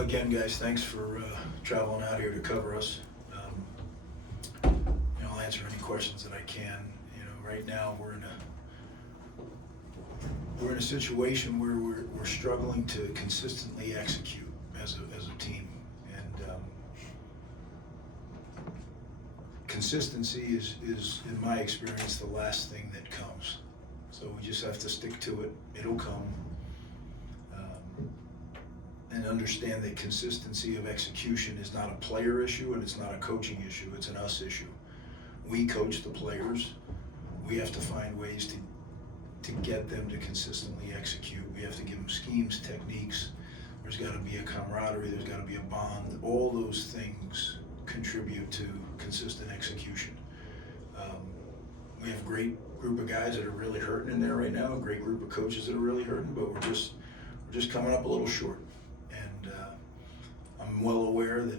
Again, guys, thanks for traveling out here to cover us. I'll answer any questions that I can. Right now we're in a situation where we're struggling to consistently execute as a team, and consistency is in my experience the last thing that comes. So we just have to stick to it. It'll come. And understand that consistency of execution is not a player issue and it's not a coaching issue, it's an us issue. We coach the players. We have to find ways to get them to consistently execute. We have to give them schemes, techniques. There's got to be a camaraderie, there's got to be a bond. All those things contribute to consistent execution. We have a great group of guys that are really hurting in there right now, a great group of coaches that are really hurting, but we're just coming up a little short. I'm well aware that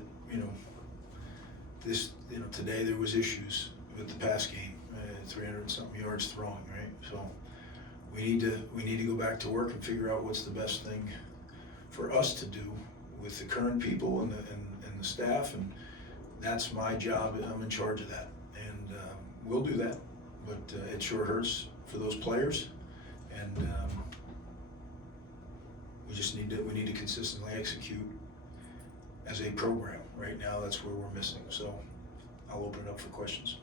today there was issues with the pass game, 300 and something yards throwing, right? So we need to go back to work and figure out what's the best thing for us to do with the current people and the staff, and that's my job. I'm in charge of that, and we'll do that. But it sure hurts for those players, and we need to consistently execute as a program. Right now, that's where we're missing. So I'll open it up for questions.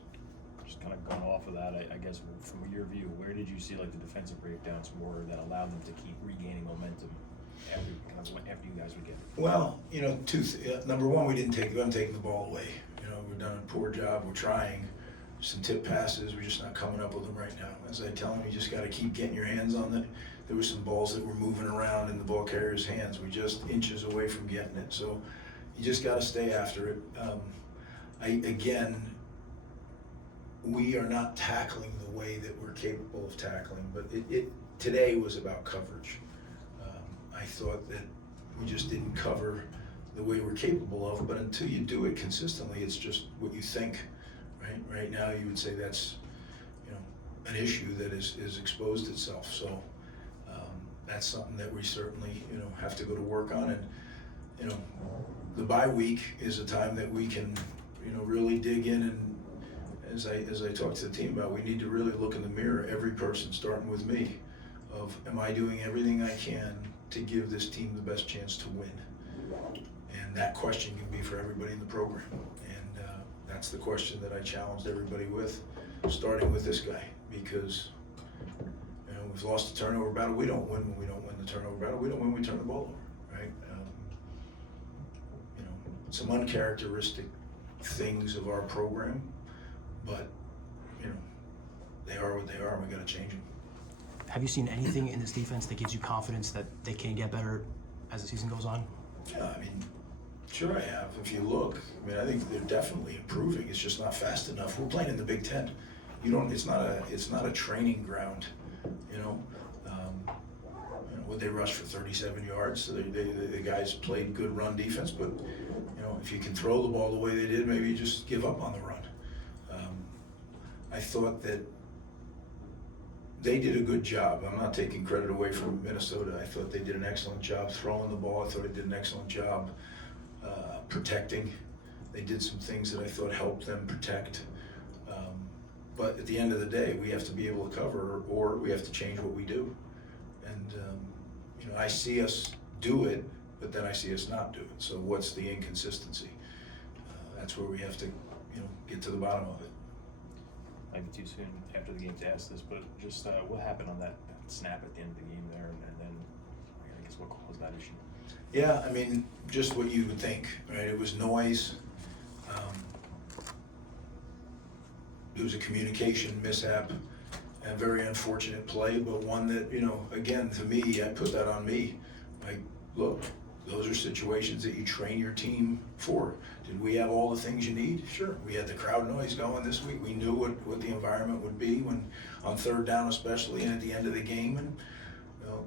Just kind of going off of that, I guess from your view, where did you see like the defensive breakdowns more that allowed them to keep regaining momentum after you guys would get it? Well, number one, we haven't taken the ball away. We've done a poor job. We're trying some tip passes. We're just not coming up with them right now. As I tell them, you just got to keep getting your hands on it. There were some balls that were moving around in the ball carrier's hands. We're just inches away from getting it. So you just got to stay after it. We are not tackling the way that we're capable of tackling, but it today was about coverage. I thought that we just didn't cover the way we're capable of, but until you do it consistently, it's just what you think, right? Right now, you would say that's, an issue that is exposed itself. So that's something that we certainly, have to go to work on. And, the bye week is a time that we can, really dig in, and as I talk to the team about, we need to really look in the mirror, every person, starting with me, of am I doing everything I can to give this team the best chance to win? And that question can be for everybody in the program. And that's the question that I challenged everybody with, starting with this guy, because we've lost the turnover battle. We don't win when we don't win the turnover battle. We don't win when we turn the ball over, right? Some uncharacteristic things of our program, but they are what they are, and we got to change them. Have you seen anything in this defense that gives you confidence that they can get better as the season goes on? Yeah, sure I have. If you look, I think they're definitely improving. It's just not fast enough. We're playing in the Big Ten. It's not a training ground. Would they rush for 37 yards? So the guys played good run defense, but if you can throw the ball the way they did, maybe you just give up on the run. I thought that they did a good job. I'm not taking credit away from Minnesota. I thought they did an excellent job throwing the ball. I thought they did an excellent job protecting. They did some things that I thought helped them protect. But at the end of the day, we have to be able to cover, or we have to change what we do. And I see us do it, but then I see us not do it. So what's the inconsistency? That's where we have to, get to the bottom of it. Might be too soon after the game to ask this, but just what happened on that snap at the end of the game there, and then I guess what caused that issue? Yeah, just what you would think, right? It was noise. It was a communication mishap, a very unfortunate play, but one that, again, to me, I put that on me. Like, look, those are situations that you train your team for. Did we have all the things you need? Sure. We had the crowd noise going this week. We knew what the environment would be when on third down especially, and at the end of the game, and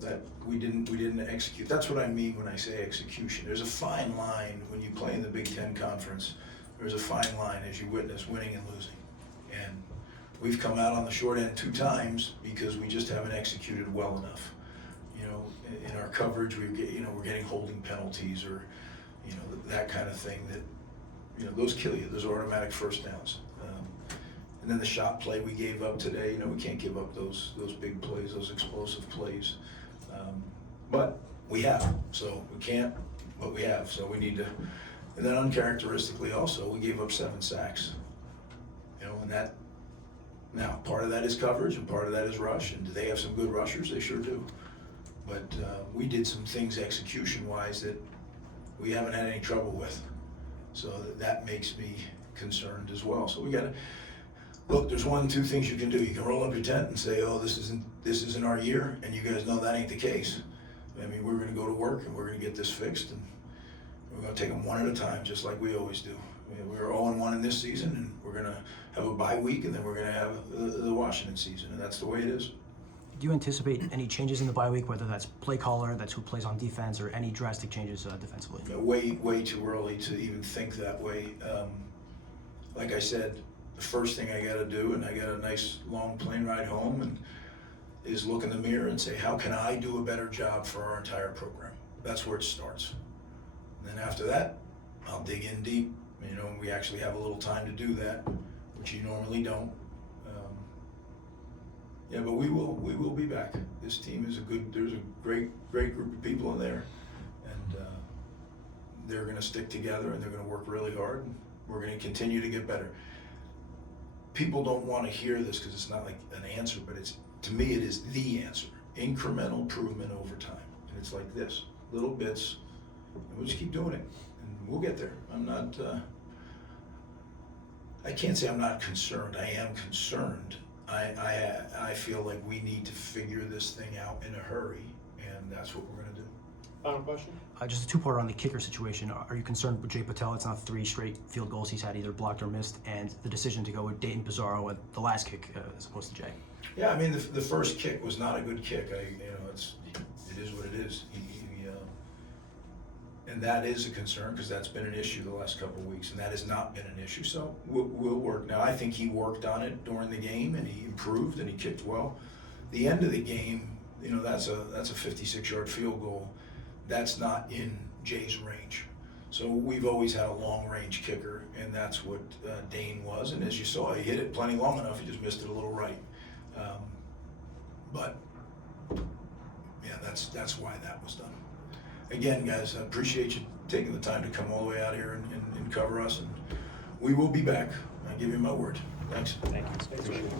that we didn't execute. That's what I mean when I say execution. There's a fine line when you play in the Big Ten Conference. There's a fine line as you witness winning and losing. And we've come out on the short end 2 times because we just haven't executed well enough. In our coverage, we're getting holding penalties, or you know, that kind of thing that, you know, those kill you. Those are automatic first downs. And then the shot play we gave up today, you know, we can't give up those big plays, those explosive plays. But we have, so we can't, but we have, so we need to. And then uncharacteristically also, we gave up 7 sacks. You know, and that, now, part of that is coverage and part of that is rush, and do they have some good rushers? They sure do. But we did some things execution-wise that we haven't had any trouble with. So that makes me concerned as well. So we gotta, look, there's 1, 2 things you can do. You can roll up your tent and say, oh, this isn't our year, and you guys know that ain't the case. I mean, we're gonna go to work and we're gonna get this fixed, and we're gonna take them one at a time, just like we always do. I mean, we were 0-1 in this season, and we're gonna have a bye week, and then we're gonna have the Washington season, and that's the way it is. Do you anticipate any changes in the bye week, whether that's play caller, that's who plays on defense, or any drastic changes defensively? Way too early to even think that way. Like I said, the first thing I gotta do, and I got a nice long plane ride home, and is look in the mirror and say, how can I do a better job for our entire program? That's where it starts. And then after that, I'll dig in deep. You know, we actually have a little time to do that, which you normally don't. Yeah, but we will be back. This team is there's a great group of people in there, and they're gonna stick together and they're gonna work really hard, and we're gonna continue to get better. People don't wanna hear this because it's not like an answer, but to me it is the answer. Incremental improvement over time. And it's like this, little bits, and we'll just keep doing it, and we'll get there. I'm not, I can't say I'm not concerned, I am concerned. I feel like we need to figure this thing out in a hurry, and that's what we're gonna do. Final question? Just a two-parter on the kicker situation. Are you concerned with Jay Patel? It's not 3 straight field goals he's had either blocked or missed, and the decision to go with Dayton Pizarro at the last kick as opposed to Jay. Yeah, I mean, the first kick was not a good kick. It is what it is. And that is a concern because that's been an issue the last couple of weeks, and that has not been an issue. So we'll work. Now, I think he worked on it during the game, and he improved, and he kicked well. The end of the game, you know, that's a 56-yard field goal. That's not in Jay's range. So we've always had a long-range kicker, and that's what Dane was. And as you saw, he hit it plenty long enough. He just missed it a little right. But yeah, that's why that was done. Again, guys, I appreciate you taking the time to come all the way out here and cover us, and we will be back. I give you my word. Thanks. Thank you. Appreciate it.